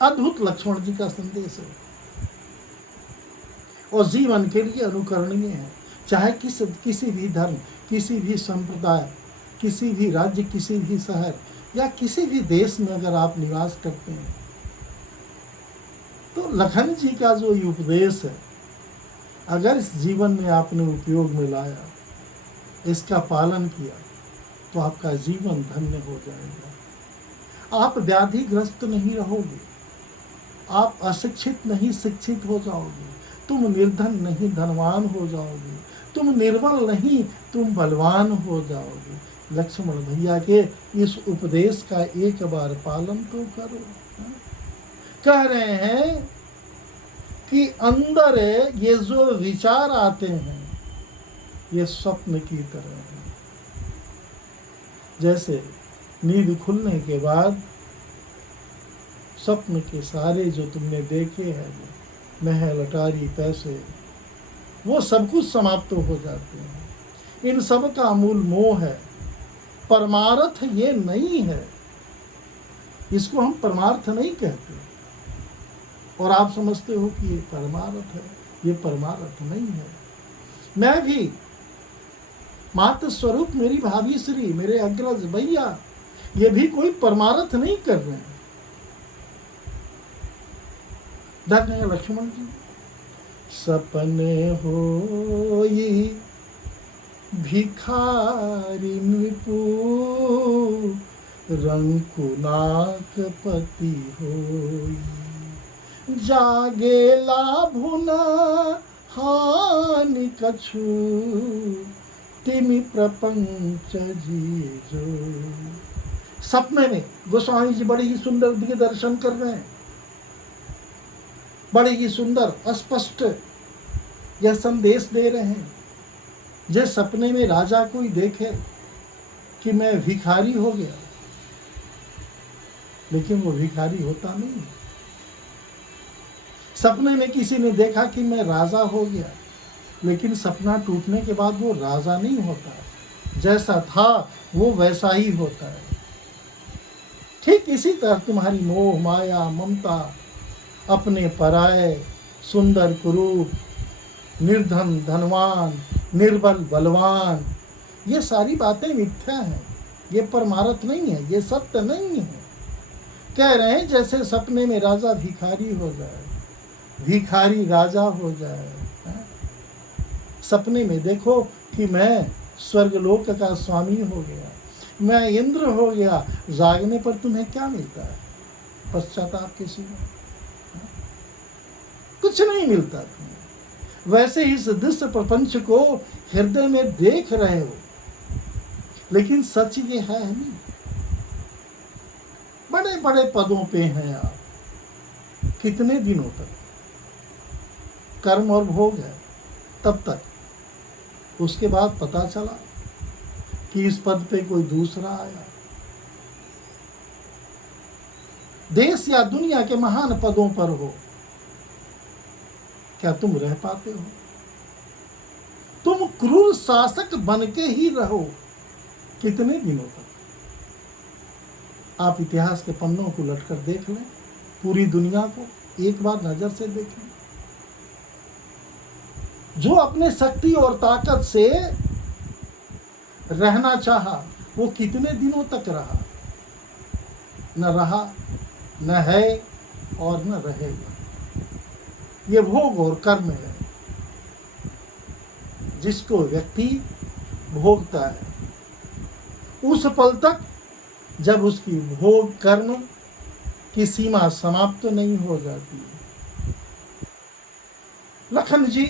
अद्भुत लक्ष्मण जी का संदेश है और जीवन के लिए अनुकरणीय है। चाहे किसी भी धर्म, किसी भी संप्रदाय, किसी भी राज्य, किसी भी शहर या किसी भी देश में अगर आप निवास करते हैं तो लखन जी का जो उपदेश है, अगर इस जीवन में आपने उपयोग में लाया, इसका पालन किया, तो आपका जीवन धन्य हो जाएगा। आप व्याधिग्रस्त नहीं रहोगे, आप अशिक्षित नहीं शिक्षित हो जाओगे, तुम निर्धन नहीं धनवान हो जाओगे, तुम निर्बल नहीं तुम बलवान हो जाओगे। लक्ष्मण भैया के इस उपदेश का एक बार पालन तो करो। कह रहे हैं कि अंदर ये जो विचार आते हैं ये स्वप्न की तरह है। जैसे नींद खुलने के बाद स्वप्न के सारे जो तुमने देखे हैं, महल अटारी पैसे, वो सब कुछ समाप्त हो जाते हैं। इन सब का मूल मोह है, परमार्थ ये नहीं है। इसको हम परमार्थ नहीं कहते और आप समझते हो कि ये परमार्थ है। ये परमार्थ नहीं है। मैं भी मातृ स्वरूप मेरी भाभी श्री, मेरे अग्रज भैया, ये भी कोई परमार्थ नहीं कर रहे हैं। धन्य लक्ष्मण जी। सपने होई भिखारी नृपु, रंकुनाक पति होई, जागे लाभु न हानि कछु, तिमि प्रपंच जीजो। सपने में गोस्वामी जी बड़े ही सुंदर दिव्य दर्शन कर रहे हैं, बड़े ही सुंदर स्पष्ट यह संदेश दे रहे हैं। जैसे सपने में राजा कोई देखे कि मैं भिखारी हो गया, लेकिन वो भिखारी होता नहीं। सपने में किसी ने देखा कि मैं राजा हो गया, लेकिन सपना टूटने के बाद वो राजा नहीं होता। जैसा था वो वैसा ही होता है। ठीक इसी तरह तुम्हारी मोह माया ममता, अपने पराये, सुंदर कुरूप, निर्धन धनवान, निर्बल बलवान, ये सारी बातें मिथ्या हैं। ये परमार्थ नहीं है, ये सत्य नहीं है। कह रहे हैं जैसे सपने में राजा भिखारी हो जाए, भिखारी राजा हो जाए। सपने में देखो कि मैं स्वर्गलोक का स्वामी हो गया, मैं इंद्र हो गया, जागने पर तुम्हें क्या मिलता है? पश्चाताप के सिवा कुछ नहीं मिलता तुम्हें। वैसे ही इस दृश्य प्रपंच को हृदय में देख रहे हो, लेकिन सच ये है नहीं। बड़े बड़े पदों पे हैं आप, कितने दिनों तक कर्म और भोग है, तब तक। उसके बाद पता चला कि इस पद पे कोई दूसरा आया। देश या दुनिया के महान पदों पर हो, क्या तुम रह पाते हो? तुम क्रूर शासक बन के ही रहो कितने दिनों तक? आप इतिहास के पन्नों को लटकर देख लें, पूरी दुनिया को एक बार नजर से देखें। जो अपने शक्ति और ताकत से रहना चाहा, वो कितने दिनों तक रहा? न रहा, न है और न रहेगा। ये भोग और कर्म है, जिसको व्यक्ति भोगता है, उस पल तक जब उसकी भोग कर्म की सीमा समाप्त नहीं हो जाती। लखन जी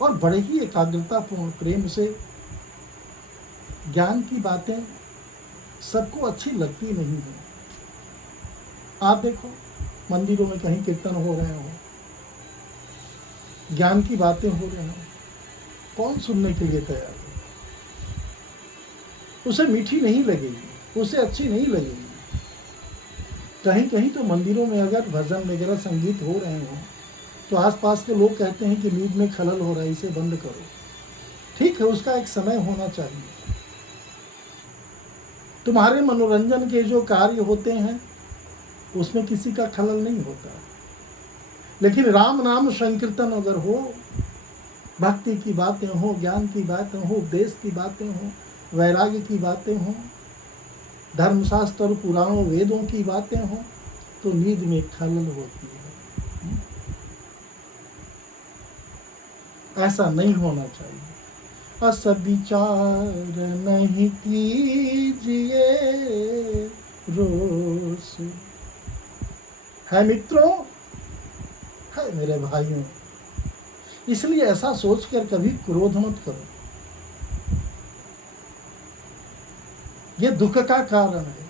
और बड़े ही एकाग्रतापूर्ण प्रेम से, ज्ञान की बातें सबको अच्छी लगती नहीं है। आप देखो मंदिरों में कहीं कीर्तन हो रहे हो, ज्ञान की बातें हो रही हो, कौन सुनने के लिए तैयार है? उसे मीठी नहीं लगेगी, उसे अच्छी नहीं लगेगी। कहीं कहीं तो मंदिरों में अगर भजन वगैरह संगीत हो रहे हो तो आसपास के लोग कहते हैं कि नींद में खलल हो रहा है, इसे बंद करो। ठीक है, उसका एक समय होना चाहिए। तुम्हारे मनोरंजन के जो कार्य होते हैं उसमें किसी का खलल नहीं होता। लेकिन राम नाम संकीर्तन अगर हो, भक्ति की बातें हो, ज्ञान की बातें हो, उपदेश की बातें हो, वैराग्य की बातें हो, धर्मशास्त्र और पुराणों वेदों की बातें हो, तो नींद में खलल होती है। ऐसा नहीं होना चाहिए। अस विचार नहीं कीजिए रोष। है मित्रों, है मेरे भाइयों, इसलिए ऐसा सोचकर कभी क्रोध मत करो। ये दुख का कारण है।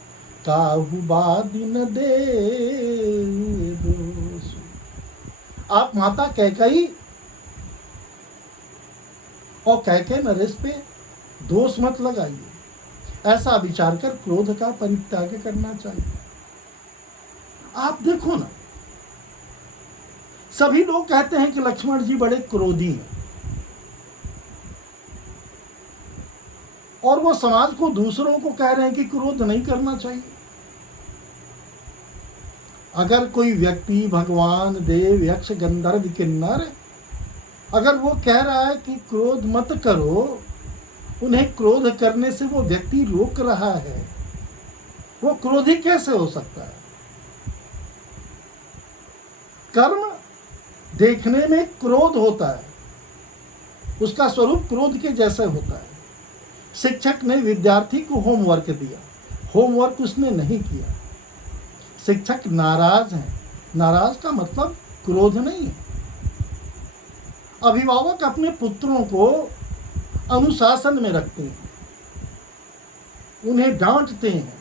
काहू बादि न दे दोष। आप माता कैकेयी और कैकेयी नरेश पे दोष मत लगाइए। ऐसा विचार कर क्रोध का परित्याग करना चाहिए। आप देखो ना, सभी लोग कहते हैं कि लक्ष्मण जी बड़े क्रोधी हैं, और वो समाज को, दूसरों को कह रहे हैं कि क्रोध नहीं करना चाहिए। अगर कोई व्यक्ति, भगवान, देव, यक्ष, गंधर्व, किन्नर, अगर वो कह रहा है कि क्रोध मत करो, उन्हें क्रोध करने से वो व्यक्ति रोक रहा है, वो क्रोधी कैसे हो सकता है? कर्म देखने में क्रोध होता है, उसका स्वरूप क्रोध के जैसे होता है। शिक्षक ने विद्यार्थी को होमवर्क दिया, होमवर्क उसने नहीं किया, शिक्षक नाराज है। नाराज का मतलब क्रोध नहीं है। अभिभावक अपने पुत्रों को अनुशासन में रखते हैं, उन्हें डांटते हैं।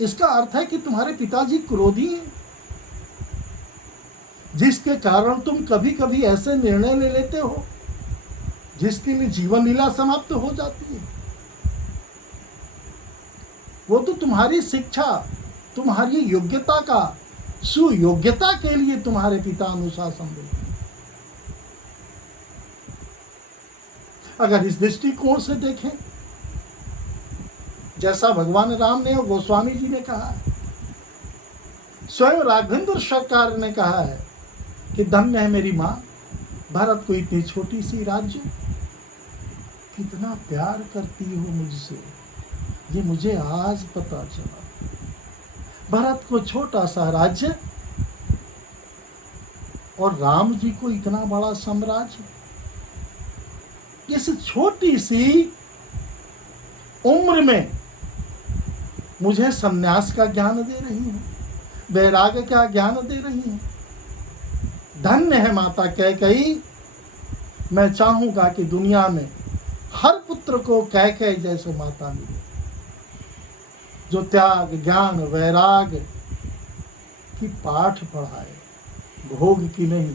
इसका अर्थ है कि तुम्हारे पिताजी क्रोधी हैं, जिसके कारण तुम कभी कभी ऐसे निर्णय ले लेते हो जिसके लिए जीवन लीला समाप्त हो जाती है। वो तो तुम्हारी शिक्षा, तुम्हारी योग्यता का, सुयोग्यता के लिए तुम्हारे पिता अनुशासन देते हैं। अगर इस दृष्टिकोण से देखें, जैसा भगवान राम ने और गोस्वामी जी ने कहा है, स्वयं राघवेंद्र सरकार ने कहा है कि धन्य है मेरी माँ, भारत को इतनी छोटी सी राज्य, कितना प्यार करती हो मुझसे, ये मुझे आज पता चला। भारत को छोटा सा राज्य और राम जी को इतना बड़ा साम्राज्य। इस छोटी सी उम्र में मुझे संन्यास का ज्ञान दे रही है, वैराग्य का ज्ञान दे रही है। धन्य है माता कैकेयी। मैं चाहूंगा कि दुनिया में हर पुत्र को कैकेयी जैसे माता मिले, जो त्याग, ज्ञान, वैराग्य की पाठ पढ़ाए, भोग की नहीं,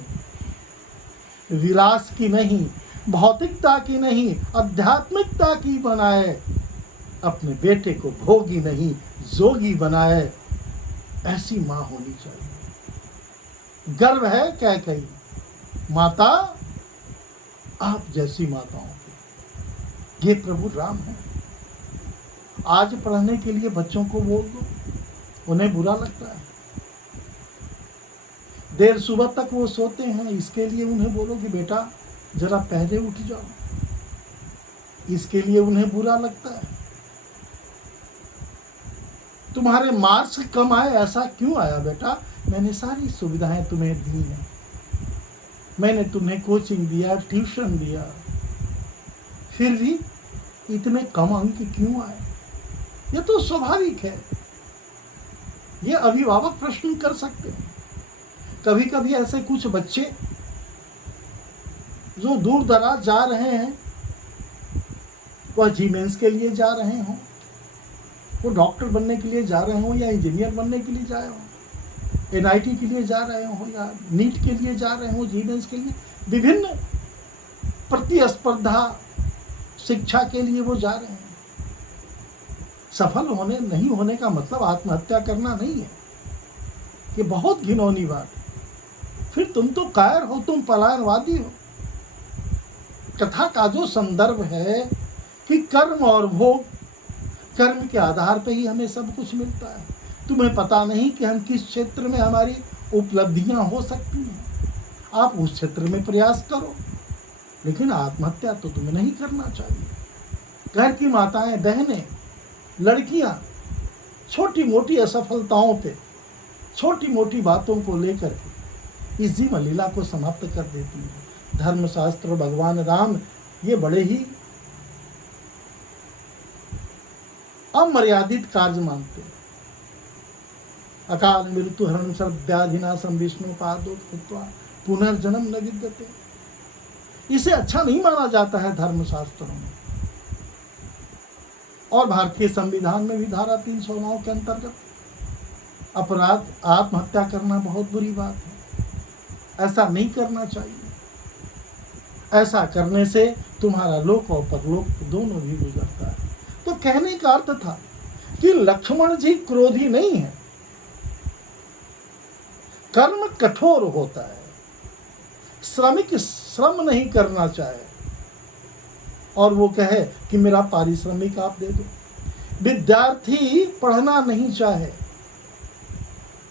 विलास की नहीं, भौतिकता की नहीं, आध्यात्मिकता की बनाए। अपने बेटे को भोगी नहीं, जोगी बनाए। ऐसी माँ होनी चाहिए। गर्व है कैकेयी माता, आप जैसी माताओं की। ये प्रभु राम है। आज पढ़ने के लिए बच्चों को बोल दो, उन्हें बुरा लगता है। देर सुबह तक वो सोते हैं, इसके लिए उन्हें बोलो कि बेटा जरा पहले उठ जाओ, इसके लिए उन्हें बुरा लगता है। तुम्हारे मार्क्स कम आए, ऐसा क्यों आया बेटा? मैंने सारी सुविधाएं तुम्हें दी हैं, मैंने तुम्हें कोचिंग दिया, ट्यूशन दिया, फिर भी इतने कम अंक क्यों आए? ये तो स्वाभाविक है। ये अभिभावक प्रश्न कर सकते हैं। कभी कभी ऐसे कुछ बच्चे जो दूर दराज जा रहे हैं, वह जी मेंस के लिए जा रहे हों, वो डॉक्टर बनने के लिए जा रहे हों या इंजीनियर बनने के लिए जा रहे हों, NIT के लिए जा रहे हों या नीट के लिए जा रहे हों, जी मेंस के लिए, विभिन्न प्रतिस्पर्धा शिक्षा के लिए वो जा रहे हैं। सफल होने नहीं होने का मतलब आत्महत्या करना नहीं है। ये बहुत घिनौनी बात है। फिर तुम तो कायर हो, तुम पलायनवादी हो। कथा का जो संदर्भ है कि कर्म और भोग, कर्म के आधार पर ही हमें सब कुछ मिलता है। तुम्हें पता नहीं कि हम किस क्षेत्र में हमारी उपलब्धियां हो सकती हैं। आप उस क्षेत्र में प्रयास करो, लेकिन आत्महत्या तो तुम्हें नहीं करना चाहिए। घर की माताएं, बहनें, लड़कियां छोटी मोटी असफलताओं पे, छोटी मोटी बातों को लेकर के इस जीवन लीला को समाप्त कर देती हैं। धर्मशास्त्र, भगवान राम ये बड़े ही अमर्यादित कार्य मानते हैं। अकाल मृत्यु हरण सर्वव्याधिनाशम विष्णु पादो कृत्वा पुनर्जन्म न विद्यते। इसे अच्छा नहीं माना जाता है धर्मशास्त्रों में। और भारतीय संविधान में भी धारा 309 के अंतर्गत अपराध आत्महत्या करना बहुत बुरी बात है। ऐसा नहीं करना चाहिए। ऐसा करने से तुम्हारा लोक और परलोक दोनों भी गुजरता है। तो कहने का अर्थ था कि लक्ष्मण जी क्रोधी नहीं है, कर्म कठोर होता है, श्रमिक श्रम नहीं करना चाहे और वो कहे कि मेरा पारिश्रमिक आप दे दो। विद्यार्थी पढ़ना नहीं चाहे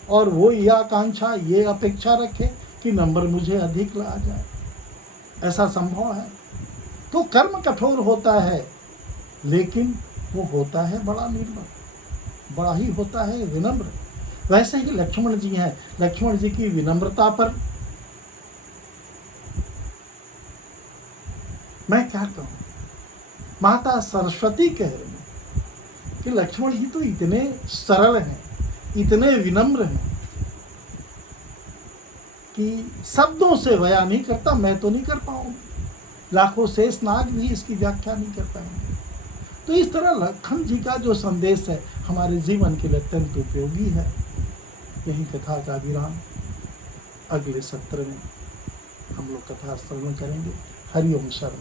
और वो ये आकांक्षा, ये अपेक्षा रखे कि नंबर मुझे अधिक ला जाए, ऐसा संभव है? तो कर्म कठोर होता है, लेकिन वो होता है बड़ा निर्मल, बड़ा ही होता है विनम्र। वैसे ही लक्ष्मण जी हैं। लक्ष्मण जी की विनम्रता पर मैं क्या कहूँ। माता सरस्वती कह रही हैं कि लक्ष्मण जी तो इतने सरल हैं, इतने विनम्र हैं कि शब्दों से बयान नहीं करता। मैं तो नहीं कर पाऊंगी, लाखों शेष नाग भी इसकी व्याख्या नहीं कर पाएंगे। तो इस तरह लक्ष्मण जी का जो संदेश है हमारे जीवन के लिए अत्यंत उपयोगी है। यही कथा का विराम। अगले सत्र में हम लोग कथा श्रवण करेंगे। हरिओम शर्मा।